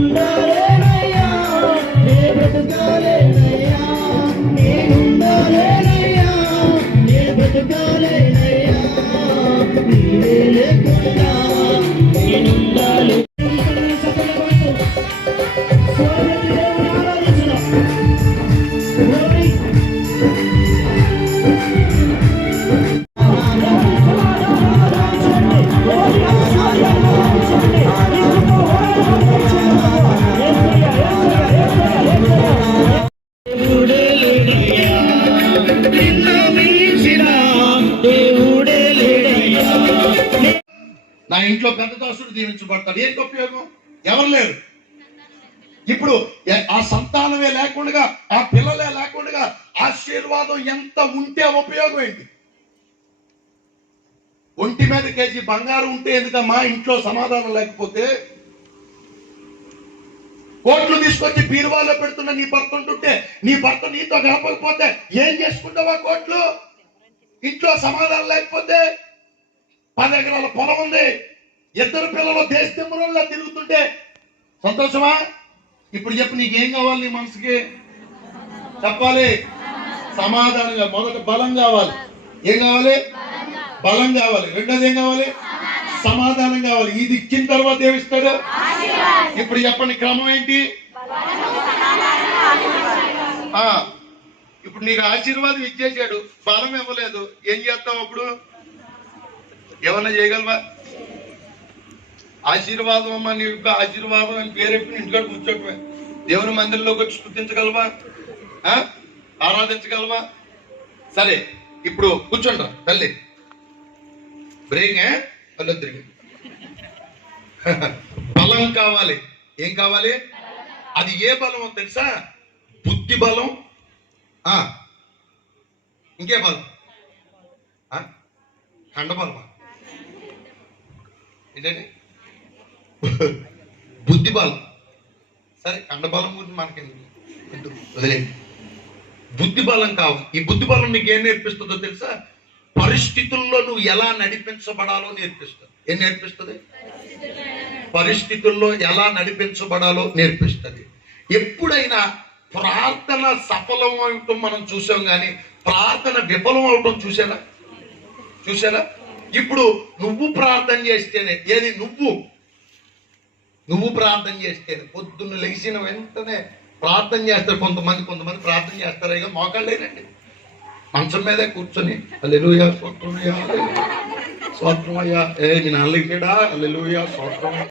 నేనుండాలేనయ్యా, నే బ్రతకాలేనయ్యా, నేనుండాలేనయ్యా, నే బ్రతకాలేనయ్యా, నీవే లేకుండా నేనుండాలి. నా ఇంట్లో పెద్ద దాసుడు దీవించబడతాడు. ఏంటి ఉపయోగం? ఎవరు లేరు. ఇప్పుడు ఆ సంతానమే లేకుండా, ఆ పిల్లలే లేకుండా ఆశీర్వాదం ఎంత ఉంటే ఉపయోగం ఏంటి? ఒంటి మీద కేజీ బంగారం ఉంటే ఎందుకమ్మా ఇంట్లో సమాధానం లేకపోతే? కోట్లు తీసుకొచ్చి బీరువాలో పెడుతున్న నీ భర్త ఉంటుంటే, నీ భర్త నీతో గడపకపోతే ఏం చేసుకుంటావా? కోట్లు ఇంట్లో సమాధానం లేకపోతే. 10 ఎకరాల పొలం ఉంది, 2 పిల్లలు దేశంలో తిరుగుతుంటే సంతోషమా? ఇప్పుడు చెప్పు, నీకేం కావాలి? నీ మనసుకి చెప్పాలి. సమాధానంగా. మొదట బలం కావాలి. ఏం కావాలి? బలం కావాలి. రెండోది ఏం కావాలి? సమాధానం కావాలి. ఇది ఇచ్చిన తర్వాత ఏమిస్తాడు? ఇప్పుడు చెప్పండి, క్రమం ఏంటి? ఇప్పుడు నీకు ఆశీర్వాదం ఇచ్చేసాడు, బలం ఇవ్వలేదు, ఏం చేస్తావు అప్పుడు? ఏమన్నా చేయగలవా? ఆశీర్వాదం అమ్మా, నీ యొక్క ఆశీర్వాదం అని పేరెప్పి ఇంటికాడ కూర్చోటమే. దేవుని మందిరంలోకి వచ్చి స్తుతించగలవా? ఆరాధించగలవా? సరే, ఇప్పుడు కూర్చోండి తల్లి. బ్రేక్ అల్ల తిరిగి. బలం కావాలి. ఏం కావాలి? అది ఏ బలం తెలుసా? బుద్ధి బలం. ఇంకే బలం? కండబలమా? ఏంటండి? బుద్ధి బలం. సరే, కండబలం గురించి మనకి వదిలేండి. బుద్ధి బలం కావాలి. ఈ బుద్ధి బలం నీకు ఏం నేర్పిస్తుందో తెలుసా? పరిస్థితుల్లో నువ్వు ఎలా నడిపించబడాలో నేర్పిస్తుంది. ఏం నేర్పిస్తుంది? పరిస్థితుల్లో ఎలా నడిపించబడాలో నేర్పిస్తుంది. ఎప్పుడైనా ప్రార్థన సఫలం అవటం మనం చూసాం, కానీ ప్రార్థన విఫలం అవటం చూసారా? ఇప్పుడు నువ్వు ప్రార్థన చేస్తేనే, ఏది నువ్వు ప్రార్థన చేస్తేనే, పొద్దున్న లేచిన వెంటనే ప్రార్థన చేస్తారు. కొంతమంది ప్రార్థన చేస్తారు, ఇక మోకాళ్ళేనండి, మంచం మీదే కూర్చొని హల్లెలూయా స్తోత్రమయ్యా, స్తోత్రమయ్యా, మీ నాన్న లేడా, హల్లెలూయా స్తోత్రం.